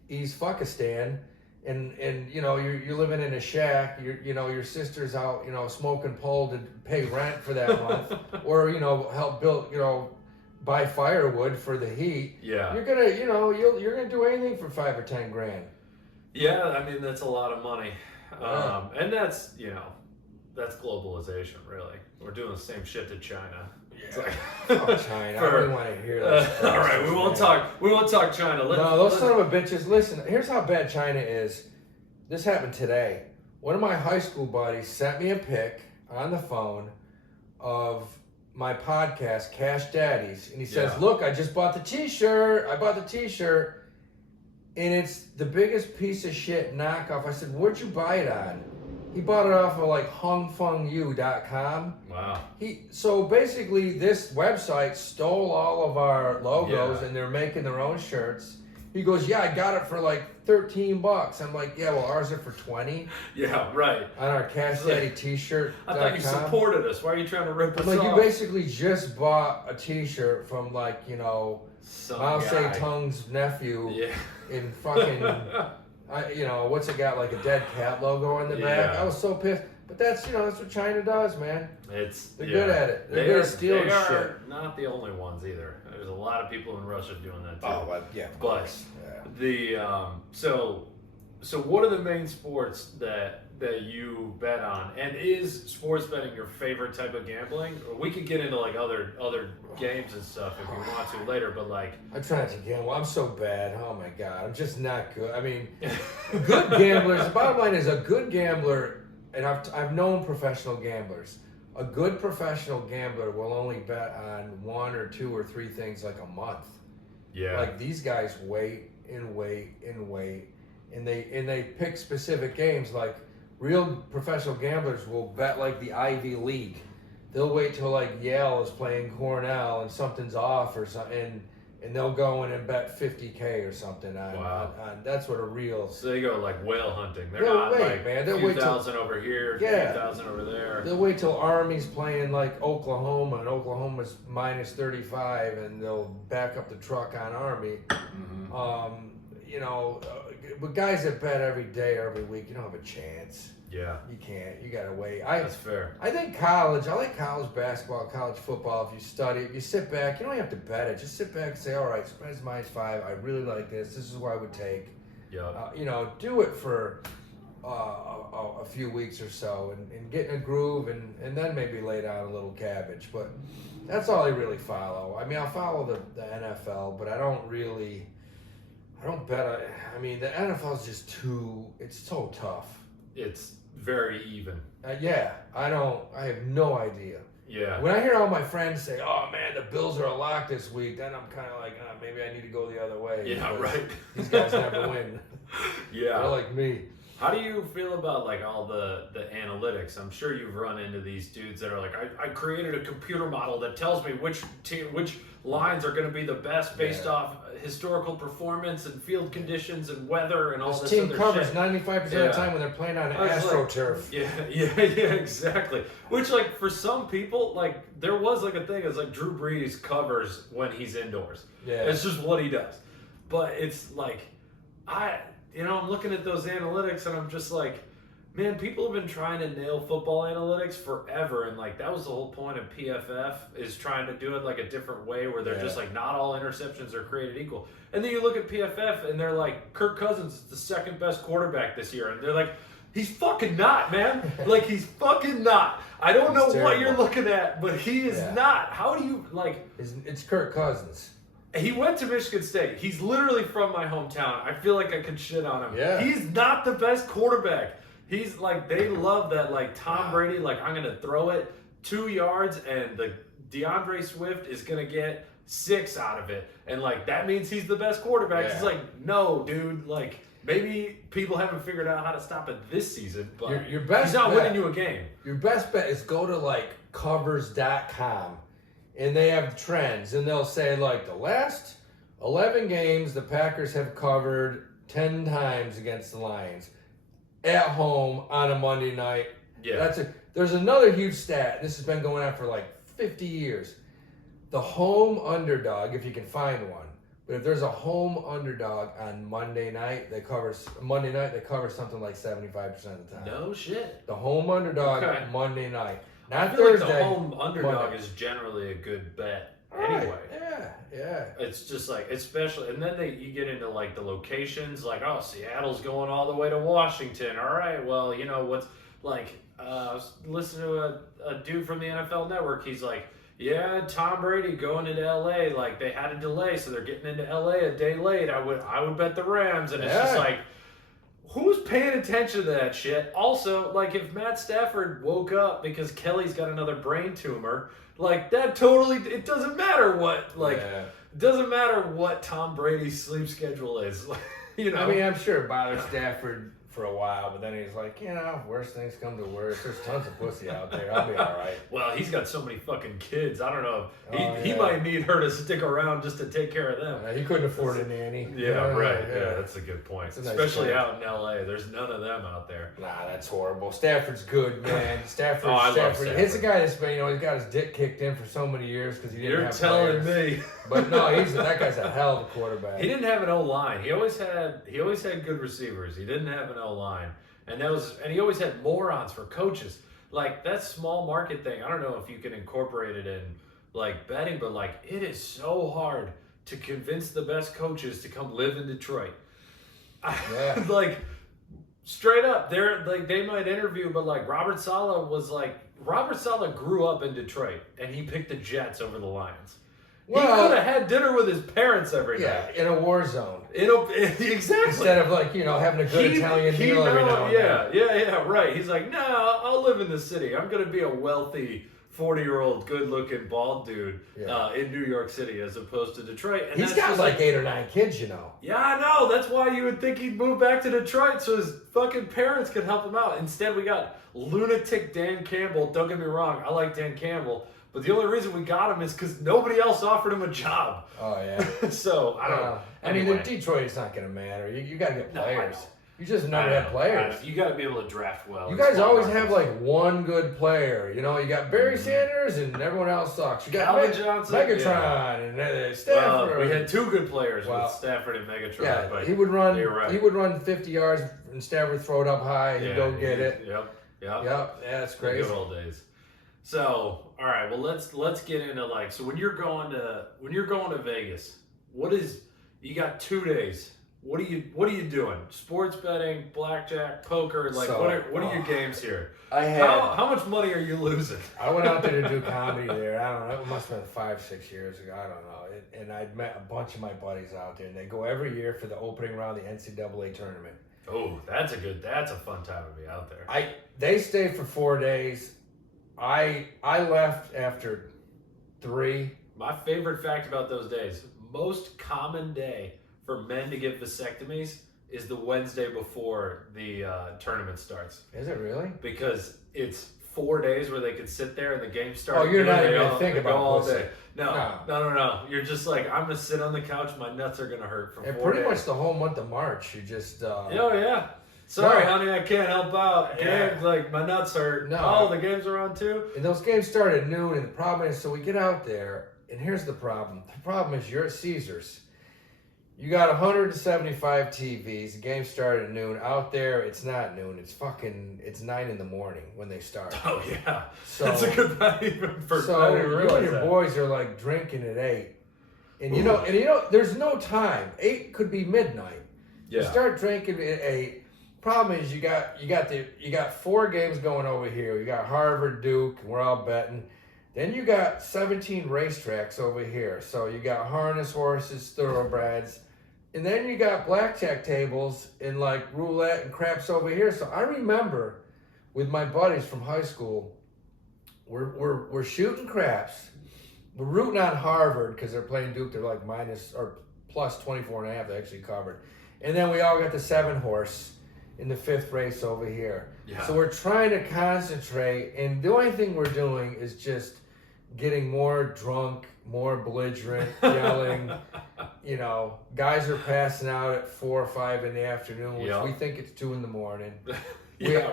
East Fuckistan, and you're living in a shack. Your sister's out smoking pole to pay rent for that month, or help build buy firewood for the heat. Yeah, you're gonna you're gonna do anything for 5 or 10 grand. Yeah, I mean, that's a lot of money, and that's that's globalization. Really, we're doing the same shit to China. Yeah. Like, China. I don't want to hear that. All right, we won't talk China. Those son of a bitches. Listen, here's how bad China is. This happened today. One of my high school buddies sent me a pic on the phone of my podcast, Cash Daddies, and he says, "Look, I just bought the T-shirt. I bought the T-shirt, and it's the biggest piece of shit knockoff." I said, "Where'd you buy it on?" He bought it off of like hungfungyou.com. Wow. So basically this website stole all of our logos, and they're making their own shirts. He goes, yeah, I got it for like $13. I'm like, yeah, well, ours are for 20. Yeah, right. On our Cash Daddy T-shirt. I thought you supported us. Why are you trying to rip us like, off? you basically just bought a T-shirt from like, you know, Mao Zedong's nephew in fucking, you know, what's it got, like a dead cat logo on the back? I was so pissed. But that's, you know, that's what China does, man. They're good at it. They're good at stealing shit. They are not the only ones either. There's a lot of people in Russia doing that too. Oh, well, yeah. But the so what are the main sports that you bet on? And is sports betting your favorite type of gambling? Or we could get into like other games and stuff if you want to later, but like I'm trying to gamble. I'm so bad. Oh my god, I'm just not good. I mean, good gamblers. The bottom line is a good gambler. And I've known professional gamblers. A good professional gambler will only bet on 1 or 2 or 3 things like a month. Yeah. Like these guys wait and wait and wait, and they pick specific games. Like real professional gamblers will bet like the Ivy League. They'll wait till like Yale is playing Cornell and something's off or something. And they'll go in and bet $50K or something on that's what a real. So they go like whale hunting. They're not wait, like man. They'll few wait thousand over here, few thousand over there. They'll wait till Army's playing like Oklahoma and Oklahoma's minus 35, and they'll back up the truck on Army. Mm-hmm. You know, but guys that bet every day, every week, you don't have a chance. Yeah. You can't. You gotta wait. That's fair. I think college. I like college basketball, college football. If you study, if you sit back, you don't have to bet it. Just sit back and say, all right, spread's -5. I really like this. This is what I would take. Yeah. You know, do it for a few weeks or so and get in a groove and then maybe lay down a little cabbage. But that's all I really follow. I mean, I'll follow the NFL, but I don't bet. I mean, the NFL is just it's so tough. It's very even. I have no idea. Yeah. When I hear all my friends say, oh man, the Bills are a lock this week, then I'm kind of like, maybe I need to go the other way. Yeah, right. These guys never win. Yeah. They're like me. How do you feel about like all the analytics? I'm sure you've run into these dudes that are like, I created a computer model that tells me which lines are going to be the best based off historical performance and field conditions and weather and all this team other covers shit. 95% of the time when they're playing on AstroTurf. Yeah, exactly. Which like for some people, like there was like a thing. It's like Drew Brees covers when he's indoors. Yeah, it's just what he does. But it's like I'm looking at those analytics and I'm just like, man, people have been trying to nail football analytics forever, and like that was the whole point of PFF is trying to do it like a different way where they're just like not all interceptions are created equal. And then you look at PFF and they're like, Kirk Cousins is the second best quarterback this year, and they're like, he's fucking not, man. Like he's fucking not. I don't know what you're looking at, but he is not. How do you like? It's Kirk Cousins. He went to Michigan State. He's literally from my hometown. I feel like I could shit on him. Yeah. He's not the best quarterback. He's like, they love that, like Tom Brady, like I'm going to throw it 2 yards and the DeAndre Swift is going to get 6 out of it. And like, that means he's the best quarterback. He's like, no, dude, like maybe people haven't figured out how to stop it this season, but your best he's not bet, winning you a game. Your best bet is go to like covers.com and they have trends and they'll say like the last 11 games the Packers have covered 10 times against the Lions. At home on a Monday night. Yeah. There's another huge stat. This has been going on for like 50 years. The home underdog, if you can find one, but if there's a home underdog on Monday night, they cover something like 75% of the time. No shit. The home underdog Monday night. Not I feel Thursday. like the home underdog Monday. is generally a good bet. Right. Anyway, yeah. It's just like, especially, and then you get into like the locations, like, oh, Seattle's going all the way to Washington. All right, well, you know what's like, listen to a dude from the NFL Network. He's like, yeah, Tom Brady going into LA, like they had a delay, so they're getting into LA a day late. I would bet the Rams, and it's just like, who's paying attention to that shit? Also, like if Matt Stafford woke up because Kelly's got another brain tumor. Like that totally, it doesn't matter what, it doesn't matter what Tom Brady's sleep schedule is. You know, I mean, I'm sure it bothers Stafford for a while, but then he's like, worst things come to worst. There's tons of pussy out there. I'll be all right. Well, he's got so many fucking kids. I don't know. He Yeah. might need her to stick around just to take care of them. He couldn't afford a nanny. Yeah, right. Yeah, that's a good point. It's a nice Especially place. out in L.A. There's none of them out there. Nah, that's horrible. Stafford's good, man. Stafford. I love Stafford. Stafford. He's a guy that's been, he's got his dick kicked in for so many years because he didn't You're have telling players. me. But no, that guy's a hell of a quarterback. He didn't have an O-line. He always had good receivers. He didn't have an O-line. And he always had morons for coaches. Like that small market thing, I don't know if you can incorporate it in like betting, but like it is so hard to convince the best coaches to come live in Detroit. Yeah. Like straight up, they might interview, but like Robert Saleh grew up in Detroit and he picked the Jets over the Lions. He Well, could have had dinner with his parents every night. in a war zone. Exactly. Instead of like, having a good Italian meal every now and then. Yeah, right. He's like, no, I'll live in the city. I'm going to be a wealthy 40-year-old, good-looking, bald dude in New York City as opposed to Detroit. And He's got like 8 or 9 kids, Yeah, I know. That's why you would think he'd move back to Detroit so his fucking parents could help him out. Instead, we got lunatic Dan Campbell. Don't get me wrong. I like Dan Campbell. But the only reason we got him is because nobody else offered him a job. Oh, yeah. So, I don't know. Anyway. Detroit's not going to matter. You got to get players. You just never had players. You got to be able to draft well. You guys always have like one good player. You got Barry Sanders and everyone else sucks. You got Calvin Johnson, Megatron and Stafford. We had 2 good players with Stafford and Megatron. Yeah, but he would run. you're right. He would run 50 yards and Stafford throw it up high and he'd go get it. Yep. Yeah, that's The crazy. good old days. So, all right. Well, let's get into like. So when you're going to Vegas, you got 2 days. What are you doing? Sports betting, blackjack, poker? Like what are your games here? How much money are you losing? I went out there to do comedy there. I don't know. It must have been 5-6 years ago. I don't know. And I'd met a bunch of my buddies out there, and they go every year for the opening round of the NCAA tournament. Oh, that's a fun time to be out there. They stayed for 4 days. I left after 3. My favorite fact about those days, most common day for men to get vasectomies is the Wednesday before the tournament starts. Is it really? Because it's 4 days where they could sit there and the game starts. Oh, you're not even thinking about all pussy. day. No. You're just like, I'm going to sit on the couch. My nuts are going to hurt for 4 days. And pretty much the whole month of March, you just... Oh, yeah. Sorry, honey, I can't help out. Games, like, my nuts hurt. No. Oh, the games are on too? And those games start at noon, and the problem is, so we get out there, and here's the problem. The problem is you're at Caesars. You got 175 TVs. The game started at noon. Out there, it's not noon. It's 9 in the morning when they start. Oh, yeah. So, that's a good point. So you and your boys are like drinking at 8. And you know, there's no time. 8 could be midnight. Yeah. You start drinking at 8. Problem is you got 4 games going over here. You got Harvard, Duke, and we're all betting. Then you got 17 racetracks over here. So you got harness horses, thoroughbreds. And then you got blackjack tables and like roulette and craps over here. So I remember with my buddies from high school, we're shooting craps. We're rooting on Harvard because they're playing Duke. They're like minus or plus 24.5. They actually covered. And then we all got the 7 horse in the 5th race over here. Yeah. So we're trying to concentrate. And the only thing we're doing is just getting more drunk, more belligerent, yelling. Guys are passing out at 4 or 5 in the afternoon, which we think it's 2 in the morning.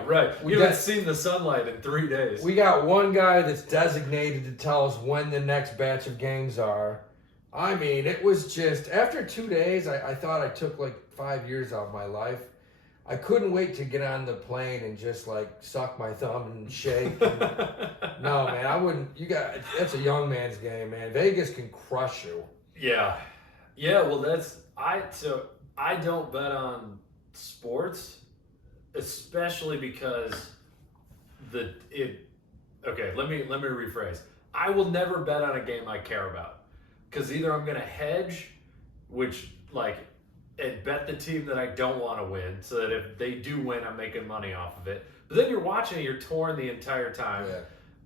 Right. We haven't seen the sunlight in 3 days. We got one guy that's designated to tell us when the next batch of games are. I mean, it was just, after 2 days, I thought I took like 5 years out of my life. I couldn't wait to get on the plane and just like suck my thumb and shake. No, man, I wouldn't. That's a young man's game, man. Vegas can crush you. Yeah. Well, I don't bet on sports, especially because Okay, let me rephrase. I will never bet on a game I care about, because either I'm gonna hedge, and bet the team that I don't want to win, so that if they do win, I'm making money off of it. But then you're watching it, you're torn the entire time. Yeah.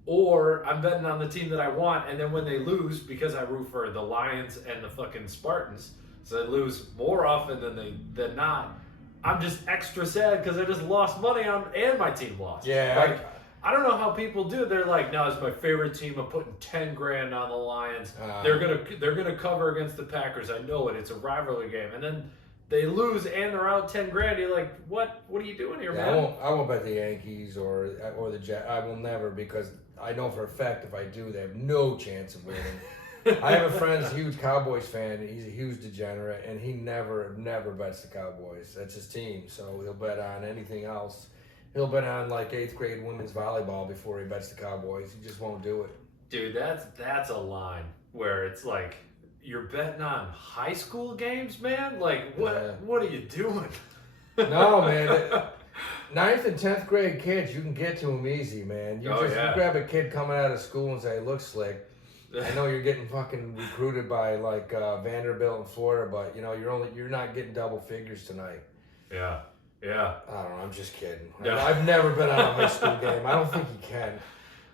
Or I'm betting on the team that I want, and then when they lose, because I root for the Lions and the fucking Spartans, so they lose more often than not, I'm just extra sad because I just lost money on and my team lost. Yeah. Like, I don't know how people do it. They're like, no, it's my favorite team. I'm putting 10 grand on the Lions. They're gonna cover against the Packers. I know it. It's a rivalry game. And then they lose and they're out 10 grand. You're like, what are you doing here, man? I won't bet the Yankees or the Jets. I will never, because I know for a fact if I do, they have no chance of winning. I have a friend who's a huge Cowboys fan, and he's a huge degenerate, and he never bets the Cowboys. That's his team, so he'll bet on anything else. He'll bet on like 8th grade women's volleyball before he bets the Cowboys. He just won't do it. Dude, that's a line where it's like, you're betting on high school games, man? Like, what are you doing? No, man. 9th and 10th grade kids, you can get to them easy, man. You grab a kid coming out of school and say, look slick. I know you're getting fucking recruited by like Vanderbilt in Florida, but you know you're not getting double figures tonight. Yeah. I don't know. I'm just kidding. No. I've never been on a high school game. I don't think you can.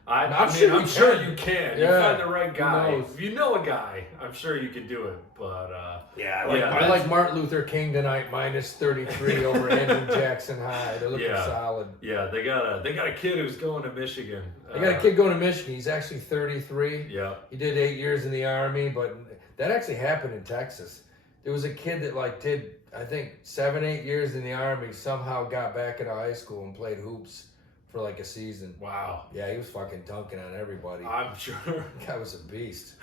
I'm sure you can. You Yeah. find the right guy. If you know a guy, I'm sure you can do it. But I like Martin Luther King tonight minus 33 over Andrew Jackson High. They're looking solid. Yeah, they got a kid who's going to Michigan. They got a kid going to Michigan. He's actually 33. Yeah. He did 8 years in the Army, but that actually happened in Texas. There was a kid that like did, I think, 7-8 years in the Army, somehow got back into high school and played hoops for like a season. Wow. Yeah, he was fucking dunking on everybody. I'm sure. Guy was a beast.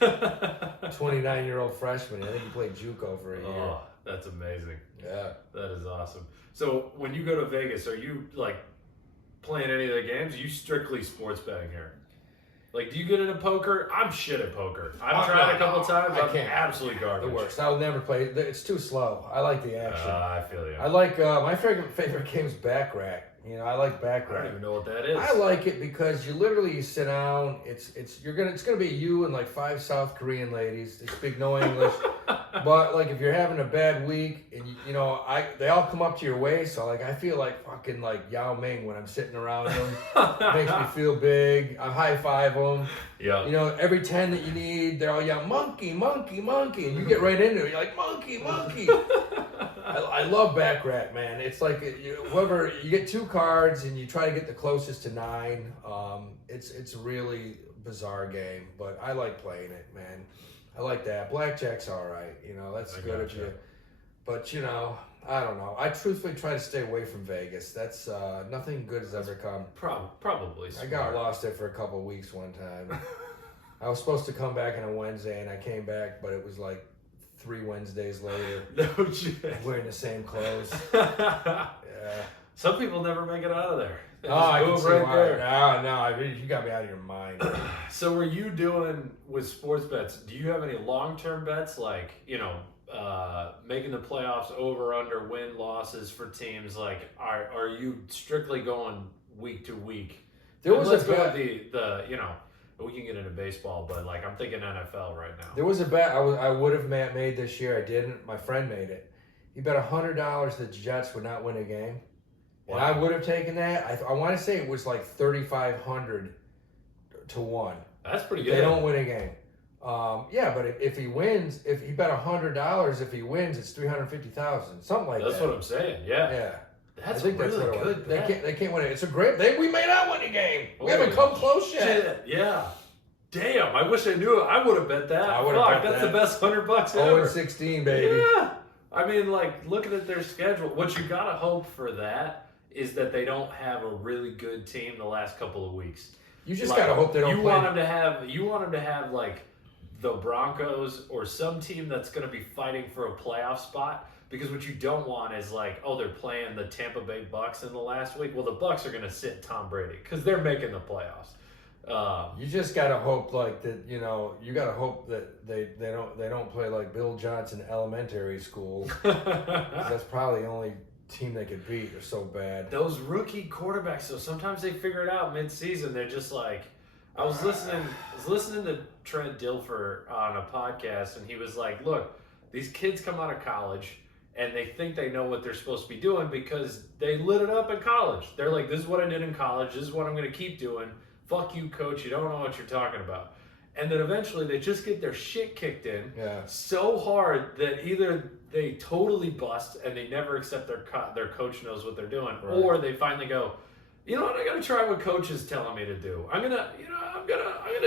29-year-old freshman. I think he played JUCO for a year. Oh, that's amazing. Yeah. That is awesome. So when you go to Vegas, are you like playing any of the games? Are you strictly sports betting here? Like, do you get into poker? I'm shit at poker. I've tried a couple times. I'm absolutely garbage. The worst. I'll never play. It's too slow. I like the action. I feel you. I like my favorite game is Backrack. You know, I like Backrack. I don't even know what that is. I like it because you sit down. It's gonna be you and like 5 South Korean ladies. They speak no English, but like if you're having a bad week and they all come up to your waist. So like I feel like fucking like Yao Ming when I'm sitting around them. It makes me feel big. I high five them. Yeah. You know, every 10 that you need, they're all yelling monkey, monkey, monkey, and you get right into it. You're like monkey, monkey. I love Backrack, man. It's like whoever you get 2 cards and you try to get the closest to 9. It's a really bizarre game, but I like playing it, man. I like that. Blackjack's all right, that's good of you. But I don't know. I truthfully try to stay away from Vegas. That's nothing good has ever come. Probably. Smart. I got lost there for a couple of weeks one time. I was supposed to come back on a Wednesday, and I came back, but it was like 3 Wednesdays later. No shit. Wearing the same clothes. Yeah. Yeah. Some people never make it out of there. They I can see why. there. No, you got me out of your mind. So were you doing with sports bets, do you have any long-term bets like, making the playoffs over, under, win, losses for teams? Like, are you strictly going week to week? Let's go with the we can get into baseball, but like I'm thinking NFL right now. There was a bet I would have made this year. I didn't. My friend made it. He bet $100 the Jets would not win a game. Wow. And I would have taken that. I want to say it was like 3,500 to 1. That's pretty good. They don't win a game. But if he wins, if he bet $100, if he wins, it's 350,000, something like that. That's what I'm saying. Yeah. Yeah. That's really good. They can't win it. It's a great. We may not win a game. We haven't come close yet. Yeah. Damn. I wish I knew it. I would have bet that. I would have bet that's that. the best $100 ever. 0-16, baby. Yeah. I mean, like, looking at their schedule, what you gotta hope for that is that they don't have a really good team the last couple of weeks. You just gotta hope they don't. You want them to have like the Broncos or some team that's gonna be fighting for a playoff spot. Because what you don't want is like, they're playing the Tampa Bay Bucks in the last week. Well, the Bucks are gonna sit Tom Brady because they're making the playoffs. You just gotta hope like that. You gotta hope that they don't play like Bill Johnson Elementary School. That's probably the only team they could beat. They're so bad. Those rookie quarterbacks. So sometimes they figure it out mid-season. They're just like, I was listening to Trent Dilfer on a podcast, and he was like, "Look, these kids come out of college." And they think they know what they're supposed to be doing because they lit it up in college. They're like, this is what I did in college. This is what I'm going to keep doing. Fuck you, coach. You don't know what you're talking about. and then eventually they just get their shit kicked in Yeah. so hard that either they totally bust and they never accept their coach knows what they're doing, Right. or they finally go, you know what, I gotta try what coach is telling me to do. I'm gonna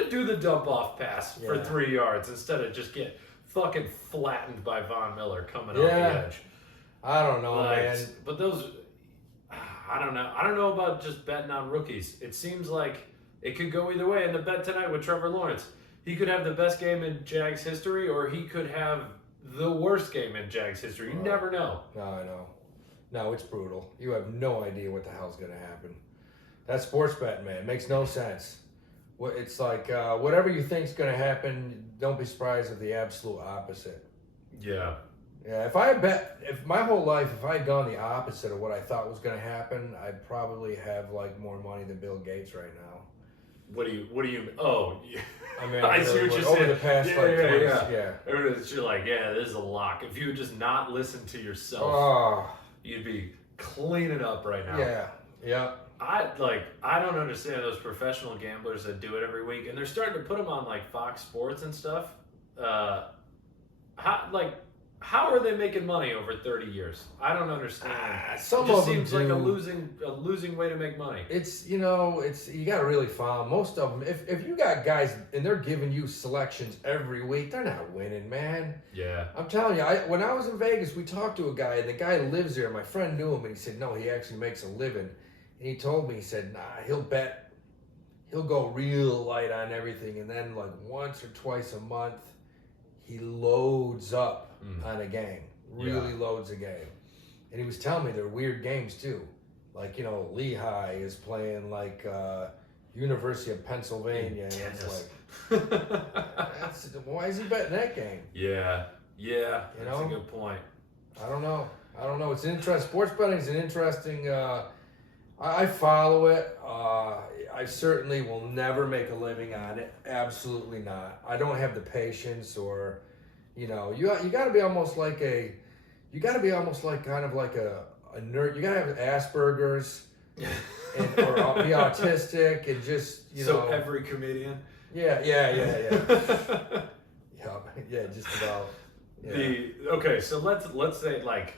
do the dump off pass for Yeah. 3 yards instead of just get fucking flattened by Von Miller coming off Yeah. the edge. I don't know, man. But those, I don't know. I don't know about just betting on rookies. It seems like it could go either way. And the bet tonight with Trevor Lawrence, he could have the best game in Jags history, or he could have the worst game in Jags history. You never know. No, I know. No, it's brutal. You have no idea what the hell's going to happen. That sports betting, man, makes no sense. It's like whatever you think's going to happen, don't be surprised if the absolute opposite. Yeah. Yeah, if my whole life, if I had gone the opposite of what I thought was going to happen, I'd probably have like more money than Bill Gates right now. What do you? Oh, I mean, I see what you're over saying. the past Yeah. You're like, yeah, this is a lock. If you would just not listen to yourself, you'd be cleaning up right now. Yeah. I don't understand those professional gamblers that do it every week, and they're starting to put them on like Fox Sports and stuff. How are they making money over 30 years? I don't understand. Some it just of them seems like do. a losing way to make money. It's you got to really follow most of them. If you got guys and they're giving you selections every week, they're not winning, man. Yeah. I'm telling you, when I was in Vegas, we talked to a guy, and the guy lives there. My friend knew him, and he said, no, he actually makes a living. And he told me, he said, nah, he'll go real light on everything, and then like once or twice a month, he loads up on a game, really loads a game. And he was telling me they're weird games too. Like, Lehigh is playing like University of Pennsylvania. And it's like, why is he betting that game? Yeah, that's a good point. I don't know. It's interesting. Sports betting is an interesting, I follow it. I certainly will never make a living on it. Absolutely not. I don't have the patience, or you got to be almost like kind of like a nerd. You got to have Asperger's or be autistic and just So every comedian. Yeah. Yeah, just about. Yeah. Okay, so let's say like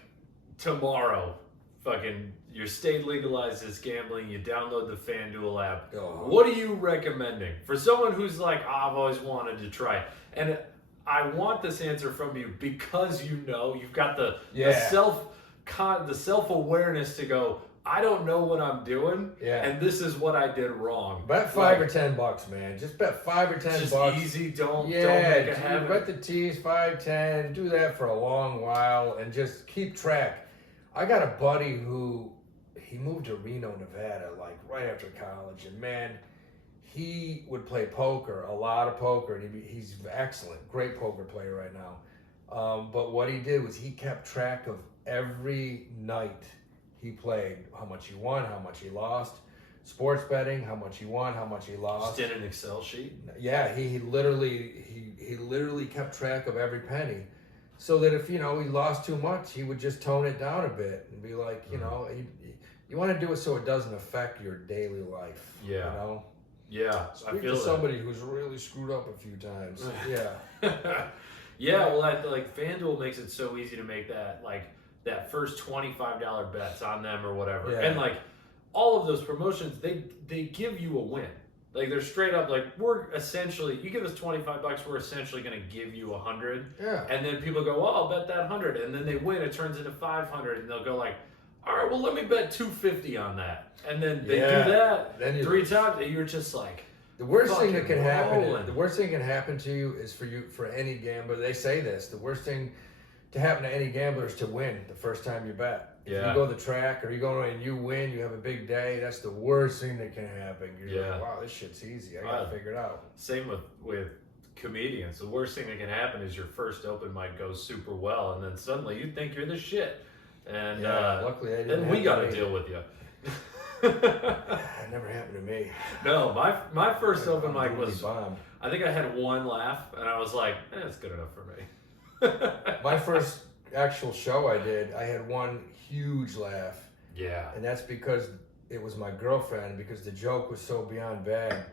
tomorrow, fucking your state legalizes gambling, you download the FanDuel app. Oh. What are you recommending for someone who's like, I've always wanted to try? And I want this answer from you because you've got the self-awareness to go, I don't know what I'm doing, and this is what I did wrong. Bet $5 or $10, man. Just bet $5 or $10. Just easy. Don't make a habit. Bet the tees, 5, 10. Do that for a long while and just keep track. I got a buddy who he moved to Reno, Nevada, like right after college, and man, he would play poker, a lot of poker, and he's excellent, great poker player right now. But what he did was he kept track of every night he played, how much he won, how much he lost, sports betting, how much he won, how much he lost. Just in an Excel sheet? Yeah, he literally kept track of every penny, so that if he lost too much, he would just tone it down a bit and be like, you want to do it so it doesn't affect your daily life. Yeah. Yeah, Speak I feel to somebody who's really screwed up a few times. Yeah. Yeah, well, like FanDuel makes it so easy to make that first $25 bets on them or whatever. Yeah. And like all of those promotions, they give you a win. Like they're straight up like, we're essentially, you give us $25, we're essentially going to give you 100. Yeah. And then people go, well, I'll bet that 100, and then they win. It turns into 500, and they'll go like, all right, well, let me bet 250 on that. And then they do that then 3 times, and you're just like, the worst thing that can rolling. happen to you is for any gambler. They say this: the worst thing to happen to any gambler is to win the first time you bet. If you go the track or you go and you win, you have a big day. That's the worst thing that can happen. You're like, wow, this shit's easy. I gotta figure it out. Same with comedians. The worst thing that can happen is your first open mic goes super well, and then suddenly you think you're the shit. And luckily, I didn't. Then we got to deal with you. That never happened to me. No, my first open mic was bombed. I think I had one laugh, and I was like, it's good enough for me. My first actual show I did, I had one huge laugh. Yeah. And that's because it was my girlfriend, because the joke was so beyond bad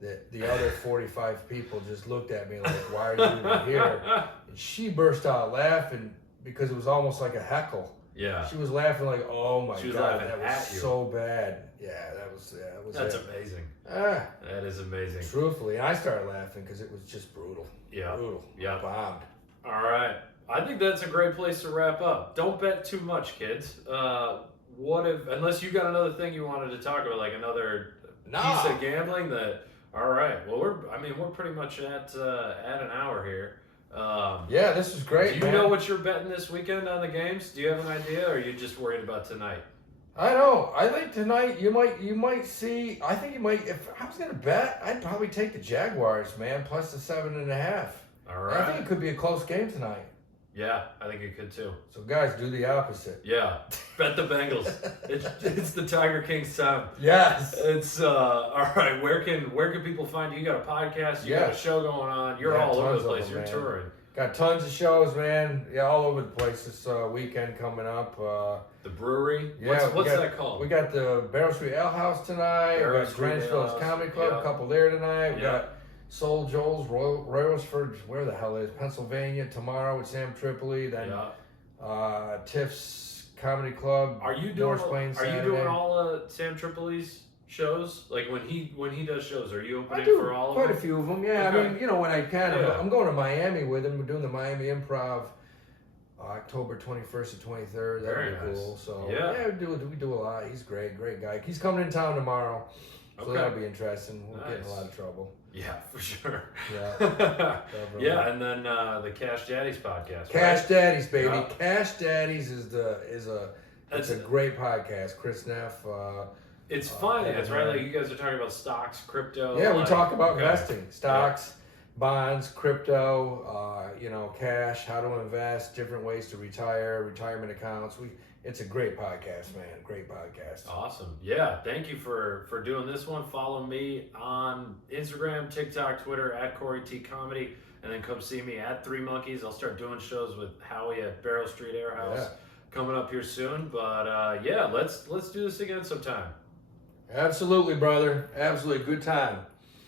the other 45 people just looked at me like, why are you even here? And she burst out laughing because it was almost like a heckle. Yeah. She was laughing like, oh my God, that was at you. so bad. Yeah, that was That's it. amazing. Ah, That is amazing. truthfully, and I started laughing because it was just brutal. Yeah. Brutal. Yeah. Bombed. All right. I think that's a great place to wrap up. Don't bet too much, kids. What if, unless you got another thing you wanted to talk about, like another piece of gambling that, all right. Well, we're pretty much at an hour here. Yeah, this was great. Do you know what you're betting this weekend on the games? Do you have an idea, or are you just worried about tonight? I know. I think tonight you might see. I think you might. If I was gonna bet, I'd probably take the Jaguars, man, plus the 7.5. All right. I think it could be a close game tonight. Yeah, I think it could too. So guys, do the opposite. Yeah, bet the Bengals. It's the Tiger King's time. Yes. It's all right. Where can people find you? You got a podcast. You got a show going on. You're all over the place. You're touring. Got tons of shows, man. Yeah, all over the place. This weekend coming up. The brewery. Yeah, What's that called? We got the Barrel Street Ale House tonight. Barrel We got Street Greenwich Ale Village House. Comedy Club. Yeah. A couple there tonight. We Yeah. got Soul Joel's Royersford. Where the hell is Pennsylvania tomorrow with Sam Tripoli? Then Tiff's Comedy Club. Are you North doing? Plains Are you Saturday. doing all Sam Tripoli's shows? Like when he does shows, are you I opening do for all quite of a them? few of them. Yeah, Okay. I mean, when I can, Yeah. I'm going to Miami with him. We're doing the Miami Improv, October 21st to 23rd. That'll Very be nice. cool. So Yeah. we do a lot. He's great guy. He's coming in town tomorrow, so Okay. that'll be interesting. We'll get in a Nice. lot of trouble. Yeah, for sure. Yeah. Definitely. Yeah, and then the Cash Daddies podcast. Cash right? Daddies, baby. Yeah. Cash Daddies is That's a great podcast. Chris Neff. It's finance, right? Like you guys are talking about stocks, crypto. Yeah, we like- talk about okay. investing, stocks, bonds, crypto, cash, how to invest, different ways to retire, retirement accounts. It's a great podcast, man. Great podcast. Awesome. Yeah, thank you for doing this one. Follow me on Instagram, TikTok, Twitter at Corey T Comedy, and then come see me at Three Monkeys. I'll start doing shows with Howie at Barrel Street Ale House coming up here soon. But let's do this again sometime. Absolutely, brother. Absolutely. Good time.